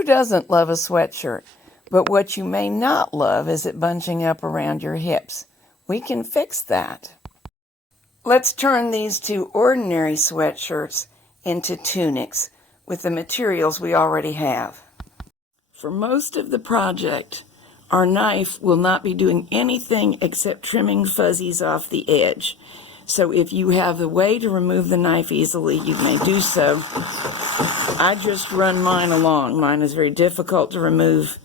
Who doesn't love a sweatshirt? But what you may not love is it bunching up around your hips. We can fix that. Let's turn these two ordinary sweatshirts into tunics with the materials we already have. For most of the project, our knife will not be doing anything except trimming fuzzies off the edge. So if you have the way to remove the knife easily, you may do so. I just run mine along. Mine is very difficult to remove,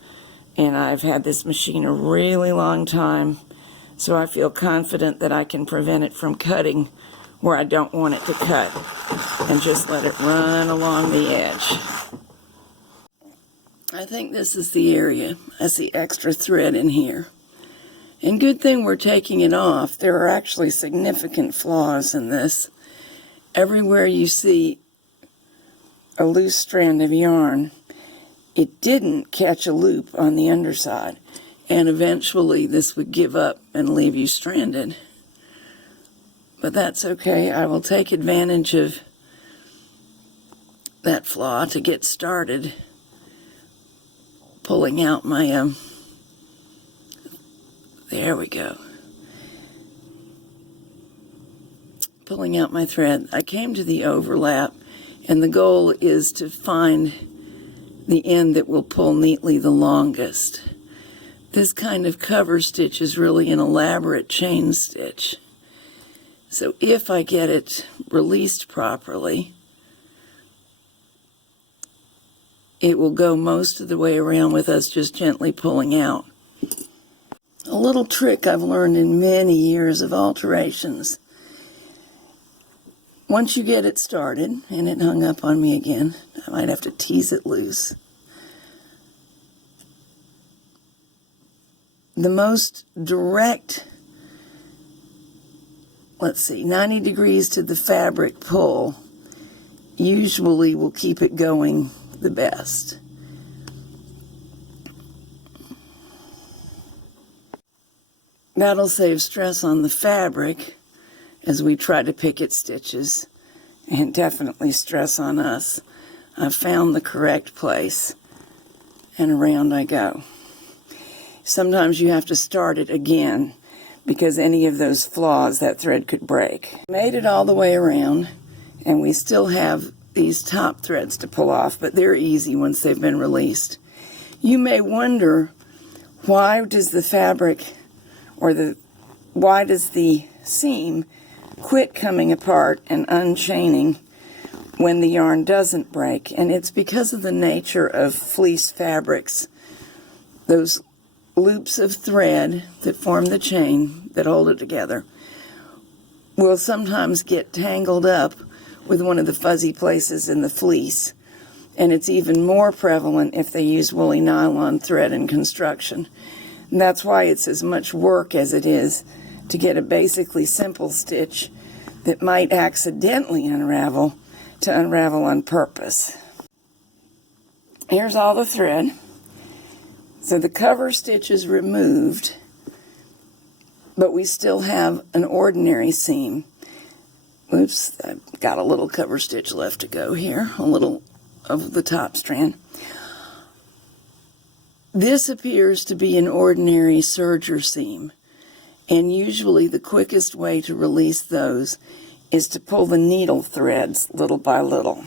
and I've had this machine a really long time, so I feel confident that I can prevent it from cutting where I don't want it to cut, and just let it run along the edge. I think this is the area. I see extra thread in here. And good thing we're taking it off. There are actually significant flaws in this. Everywhere you see a loose strand of yarn, it didn't catch a loop on the underside. And eventually this would give up and leave you stranded. But that's okay. I will take advantage of that flaw to get started pulling out my there we go. Pulling out my thread. I came to the overlap, and the goal is to find the end that will pull neatly the longest. This kind of cover stitch is really an elaborate chain stitch. So if I get it released properly, it will go most of the way around with us just gently pulling out. A little trick I've learned in many years of alterations. Once you get it started, and it hung up on me again, I might have to tease it loose. The most direct, 90 degrees to the fabric pull usually will keep it going the best. That'll save stress on the fabric as we try to picket stitches, and definitely stress on us. I've found the correct place, and around I go. Sometimes you have to start it again because any of those flaws, that thread could break. Made it all the way around, and we still have these top threads to pull off, but they're easy once they've been released. You may wonder, why does the fabric why does the seam quit coming apart and unchaining when the yarn doesn't break? And it's because of the nature of fleece fabrics. Those loops of thread that form the chain that hold it together will sometimes get tangled up with one of the fuzzy places in the fleece. And it's even more prevalent if they use woolly nylon thread in construction. And that's why it's as much work as it is to get a basically simple stitch that might accidentally unravel to unravel on purpose. Here's all the thread. So the cover stitch is removed, but we still have an ordinary seam. Oops, I've got a little cover stitch left to go here, a little of the top strand. This appears to be an ordinary serger seam, and usually the quickest way to release those is to pull the needle threads little by little.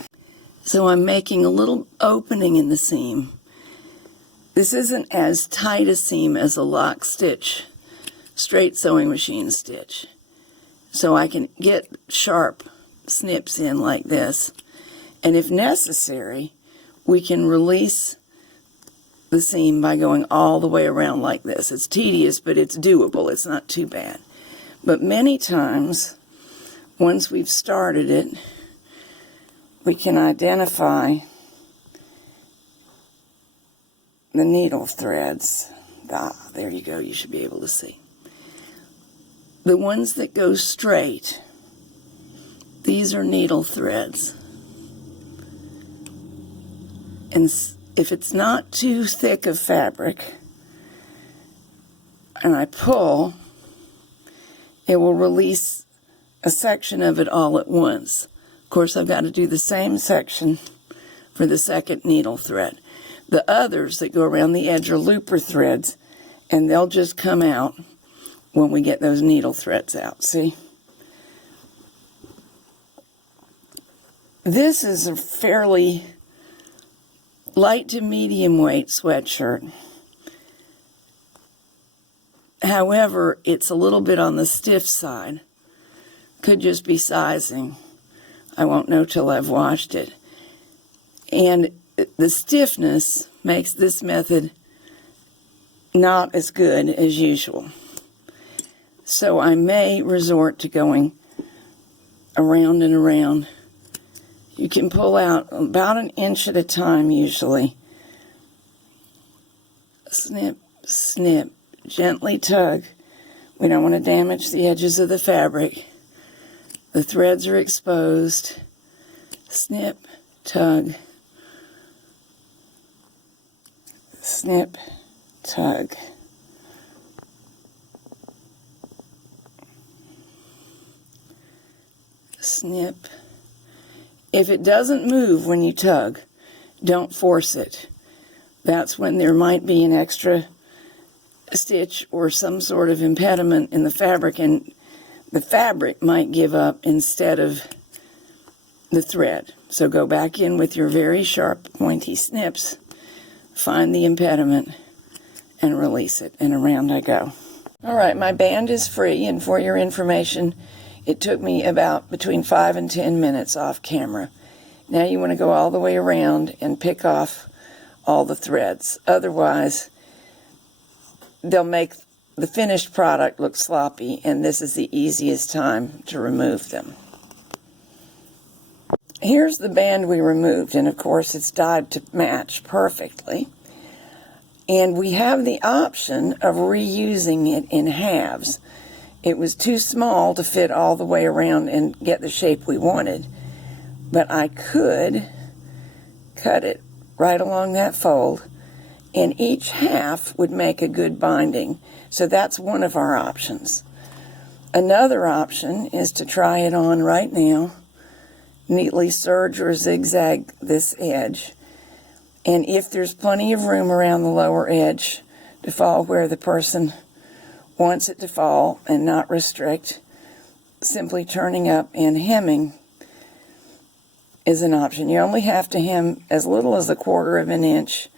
So I'm making a little opening in the seam. This isn't as tight a seam as a lock stitch, straight sewing machine stitch. So I can get sharp snips in like this, and if necessary, we can release the seam by going all the way around like this. It's tedious, but it's doable. It's not too bad. But many times, once we've started it, we can identify the needle threads. There you go. You should be able to see. The ones that go straight, these are needle threads. And if it's not too thick of fabric, and I pull, it will release a section of it all at once. Of course, I've got to do the same section for the second needle thread. The others that go around the edge are looper threads, and they'll just come out when we get those needle threads out. See? This is a fairly light to medium weight sweatshirt. However, it's a little bit on the stiff side. Could just be sizing. I won't know till I've washed it. And the stiffness makes this method not as good as usual. So I may resort to going around and around. You can pull out about an inch at a time usually. Snip, snip, gently tug. We don't want to damage the edges of the fabric. The threads are exposed. Snip, tug. Snip, tug. Snip. If it doesn't move when you tug, don't force it. That's when there might be an extra stitch or some sort of impediment in the fabric, and the fabric might give up instead of the thread. So go back in with your very sharp, pointy snips, find the impediment, and release it, and around I go. All right, my band is free, and for your information, it took me about between 5 and 10 minutes off camera. Now you want to go all the way around and pick off all the threads. Otherwise, they'll make the finished product look sloppy, and this is the easiest time to remove them. Here's the band we removed, and of course it's dyed to match perfectly. And we have the option of reusing it in halves. It was too small to fit all the way around and get the shape we wanted, but I could cut it right along that fold, and each half would make a good binding. So that's one of our options. Another option is to try it on right now, neatly serge or zigzag this edge, and if there's plenty of room around the lower edge to fall where the person wants it to fall and not restrict, simply turning up and hemming is an option. You only have to hem as little as 1/4 of an inch.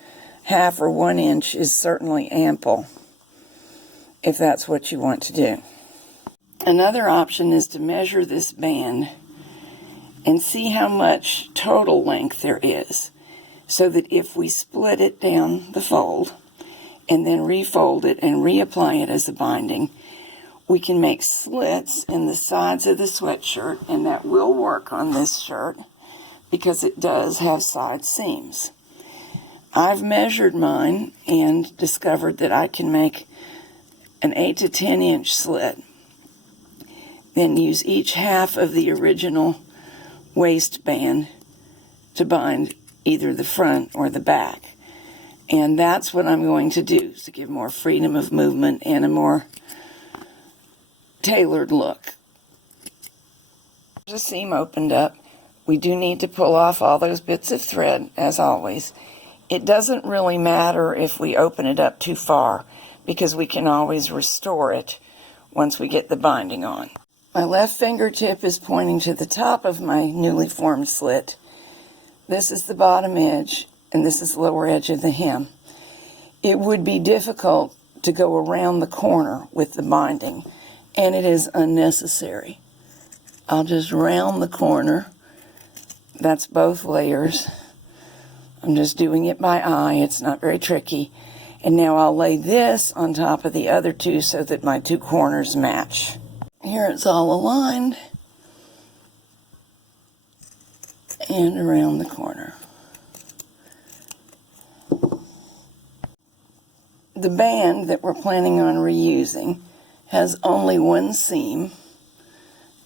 Half or 1 inch is certainly ample if that's what you want to do. Another option is to measure this band and see how much total length there is, so that if we split it down the fold and then refold it and reapply it as a binding, we can make slits in the sides of the sweatshirt, and that will work on this shirt because it does have side seams. I've measured mine and discovered that I can make an 8 to 10 inch slit, then use each half of the original waistband to bind either the front or the back. And that's what I'm going to do, to give more freedom of movement and a more tailored look. The seam opened up. We do need to pull off all those bits of thread, as always. It doesn't really matter if we open it up too far, because we can always restore it once we get the binding on. My left fingertip is pointing to the top of my newly formed slit. This is the bottom edge, and this is the lower edge of the hem. It would be difficult to go around the corner with the binding, and it is unnecessary. I'll just round the corner. That's both layers. I'm just doing it by eye. It's not very tricky. And now I'll lay this on top of the other two so that my two corners match. Here it's all aligned. And around the corner. The band that we're planning on reusing has only one seam,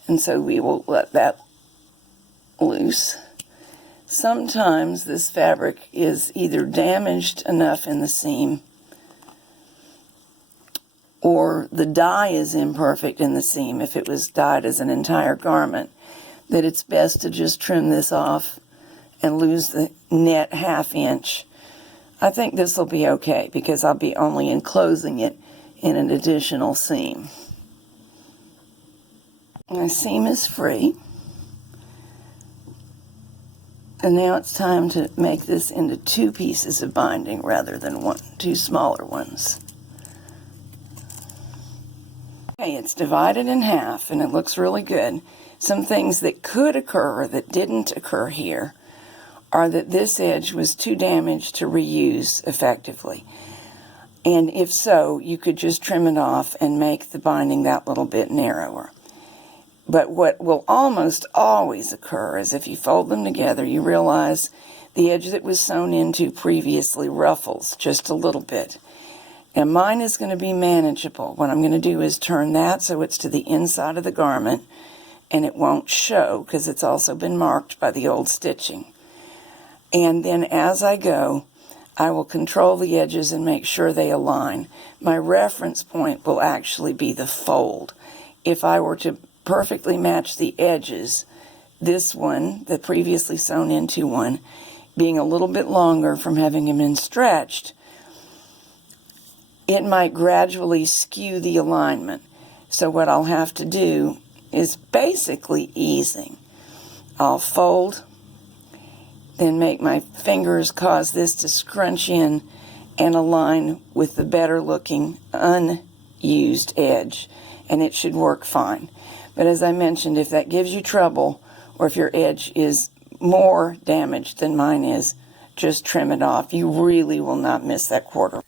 and so we will let that loose. Sometimes this fabric is either damaged enough in the seam or the dye is imperfect in the seam, if it was dyed as an entire garment, that it's best to just trim this off and lose the net 1/2 inch. I think this will be okay because I'll be only enclosing it in an additional seam. My seam is free. And now it's time to make this into 2 pieces of binding rather than 2 smaller ones. Okay, it's divided in half and it looks really good. Some things that could occur that didn't occur here are that this edge was too damaged to reuse effectively. And if so, you could just trim it off and make the binding that little bit narrower. But what will almost always occur is if you fold them together, you realize the edge that was sewn into previously ruffles just a little bit. And mine is going to be manageable. What I'm going to do is turn that so it's to the inside of the garment, and it won't show because it's also been marked by the old stitching. And then as I go, I will control the edges and make sure they align. My reference point will actually be the fold. If I were to perfectly match the edges, this one, the previously sewn into one, being a little bit longer from having been stretched, it might gradually skew the alignment. So what I'll have to do is basically easing. I'll fold, then make my fingers cause this to scrunch in and align with the better looking unused edge, and it should work fine. But as I mentioned, if that gives you trouble, or if your edge is more damaged than mine is, just trim it off. You really will not miss that quarter.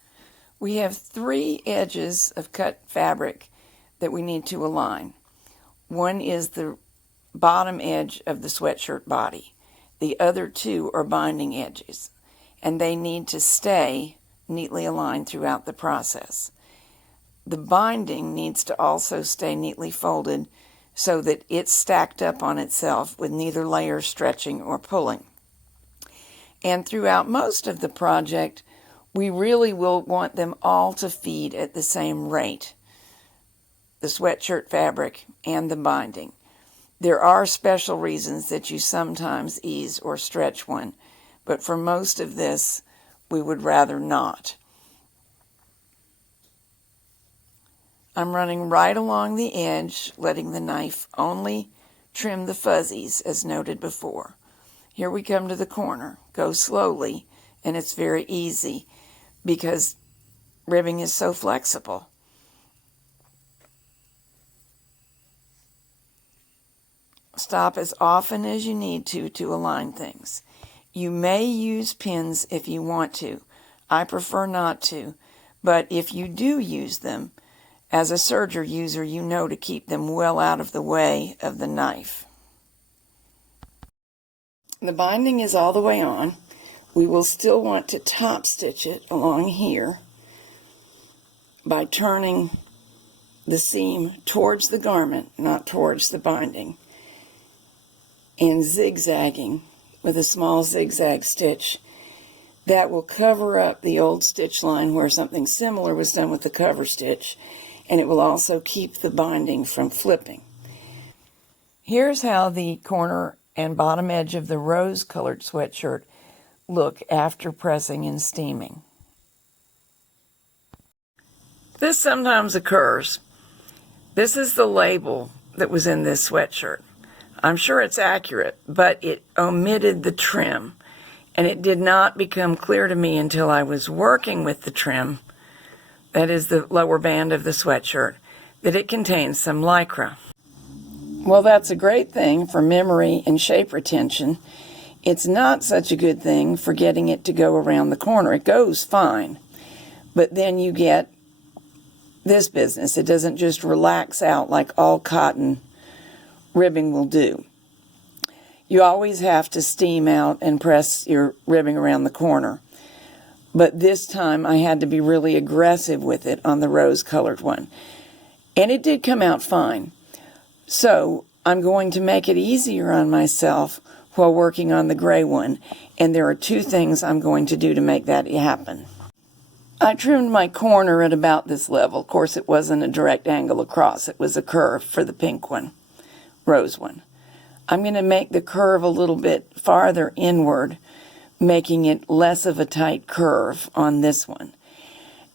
We have 3 edges of cut fabric that we need to align. One is the bottom edge of the sweatshirt body. The other 2 are binding edges, and they need to stay neatly aligned throughout the process. The binding needs to also stay neatly folded so that it's stacked up on itself with neither layer stretching or pulling. And throughout most of the project, we really will want them all to feed at the same rate, the sweatshirt fabric and the binding. There are special reasons that you sometimes ease or stretch one, but for most of this, we would rather not. I'm running right along the edge, letting the knife only trim the fuzzies, as noted before. Here we come to the corner. Go slowly, and it's very easy because ribbing is so flexible. Stop as often as you need to align things. You may use pins if you want to. I prefer not to, but if you do use them, as a serger user, you know to keep them well out of the way of the knife. The binding is all the way on. We will still want to top stitch it along here by turning the seam towards the garment, not towards the binding, and zigzagging with a small zigzag stitch. That will cover up the old stitch line where something similar was done with the cover stitch, and it will also keep the binding from flipping. Here's how the corner and bottom edge of the rose-colored sweatshirt look after pressing and steaming. This sometimes occurs. This is the label that was in this sweatshirt. I'm sure it's accurate, but it omitted the trim, and it did not become clear to me until I was working with the trim, that is the lower band of the sweatshirt, that it contains some lycra. Well, that's a great thing for memory and shape retention. It's not such a good thing for getting it to go around the corner. It goes fine, but then you get this business. It doesn't just relax out like all cotton ribbing will do. You always have to steam out and press your ribbing around the corner. But this time I had to be really aggressive with it on the rose-colored one. And it did come out fine. So I'm going to make it easier on myself while working on the gray one. And there are 2 things I'm going to do to make that happen. I trimmed my corner at about this level. Of course, it wasn't a direct angle across. It was a curve for the pink one, rose one. I'm going to make the curve a little bit farther inward making it less of a tight curve on this one.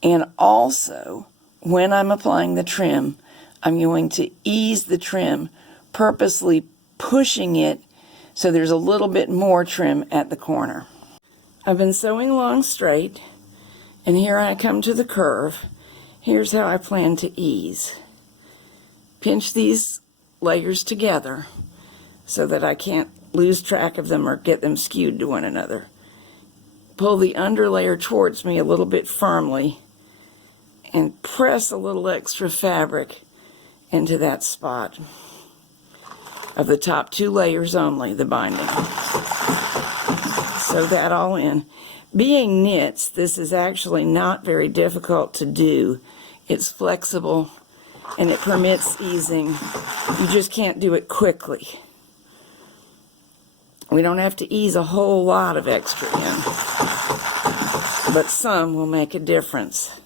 And also, when I'm applying the trim, I'm going to ease the trim, purposely pushing it so there's a little bit more trim at the corner. I've been sewing along straight, and here I come to the curve. Here's how I plan to ease. Pinch these layers together so that I can't lose track of them or get them skewed to one another. Pull the under layer towards me a little bit firmly and press a little extra fabric into that spot of the top 2 layers only, the binding. Sew that all in. Being knits, this is actually not very difficult to do. It's flexible and it permits easing. You just can't do it quickly. We don't have to ease a whole lot of extra in, but some will make a difference.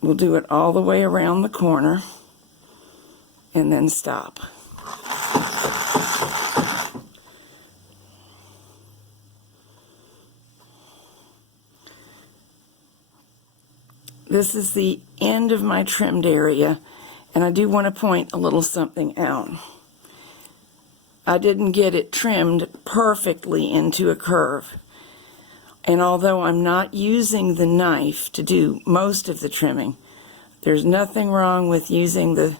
We'll do it all the way around the corner and then stop. This is the end of my trimmed area, and I do want to point a little something out. I didn't get it trimmed perfectly into a curve. And although I'm not using the knife to do most of the trimming, there's nothing wrong with using the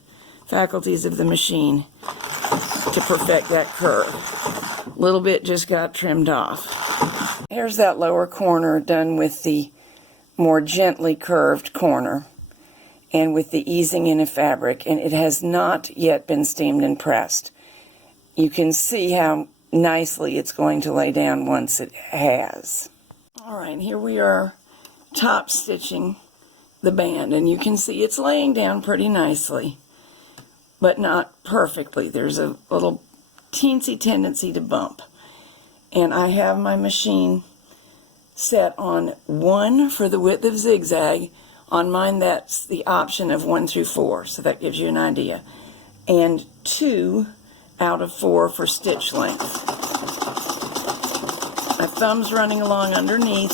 faculties of the machine to perfect that curve. A little bit just got trimmed off. Here's that lower corner done with the more gently curved corner and with the easing in of fabric, and it has not yet been steamed and pressed. You can see how nicely it's going to lay down once it has. All right, here we are top stitching the band, and you can see it's laying down pretty nicely, but not perfectly. There's a little teensy tendency to bump. And I have my machine set on 1 for the width of zigzag. On mine, that's the option of 1 through 4, so that gives you an idea. And 2 out of 4 for stitch length. My thumb's running along underneath,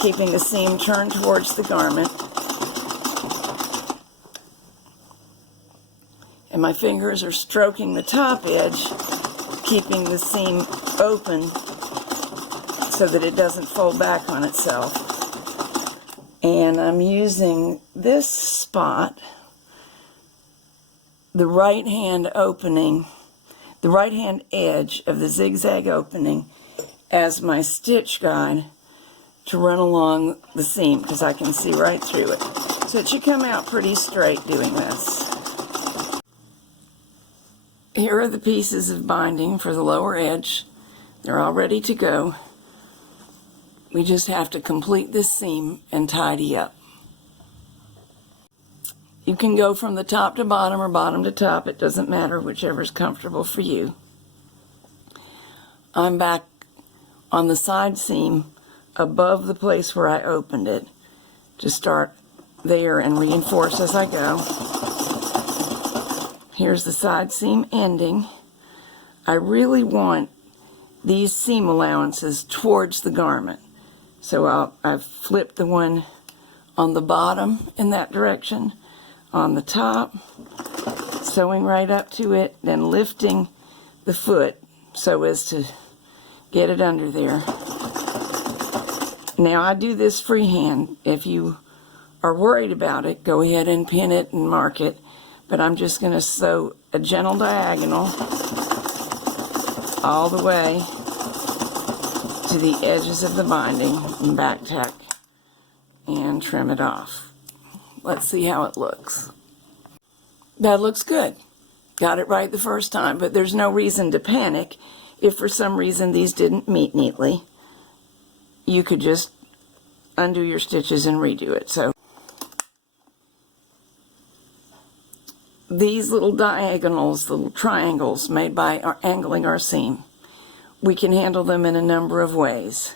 keeping the seam turned towards the garment. And my fingers are stroking the top edge, keeping the seam open so that it doesn't fold back on itself. And I'm using this spot, the right hand opening, the right hand edge of the zigzag opening, as my stitch guide to run along the seam, because I can see right through it. So it should come out pretty straight doing this. Here are the pieces of binding for the lower edge. They're all ready to go. We just have to complete this seam and tidy up. You can go from the top to bottom or bottom to top. It doesn't matter, whichever's comfortable for you. I'm back on the side seam above the place where I opened it to start there and reinforce as I go. Here's the side seam ending. I really want these seam allowances towards the garment. So I've flipped the one on the bottom in that direction, on the top, sewing right up to it, then lifting the foot so as to get it under there. Now I do this freehand. If you are worried about it, go ahead and pin it and mark it. But I'm just going to sew a gentle diagonal all the way to the edges of the binding and back tack and trim it off. Let's see how it looks. That looks good. Got it right the first time, but there's no reason to panic if for some reason these didn't meet neatly. You could just undo your stitches and redo it. So these little diagonals, little triangles made by angling our seam, we can handle them in a number of ways.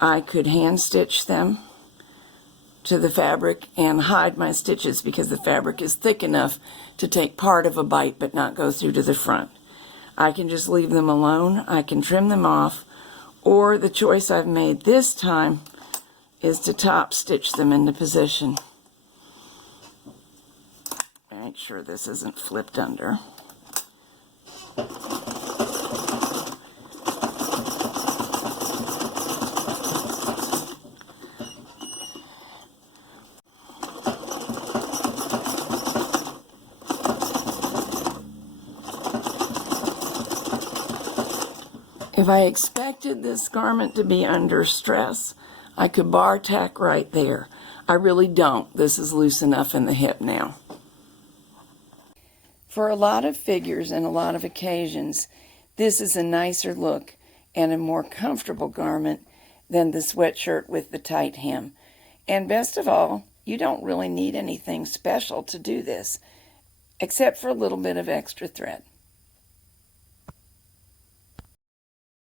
I could hand stitch them to the fabric and hide my stitches because the fabric is thick enough to take part of a bite but not go through to the front. I can just leave them alone, I can trim them off, or the choice I've made this time is to top stitch them into position. Make sure this isn't flipped under. If I expected this garment to be under stress, I could bar tack right there. I really don't. This is loose enough in the hip now. For a lot of figures and a lot of occasions, this is a nicer look and a more comfortable garment than the sweatshirt with the tight hem. And best of all, you don't really need anything special to do this, except for a little bit of extra thread.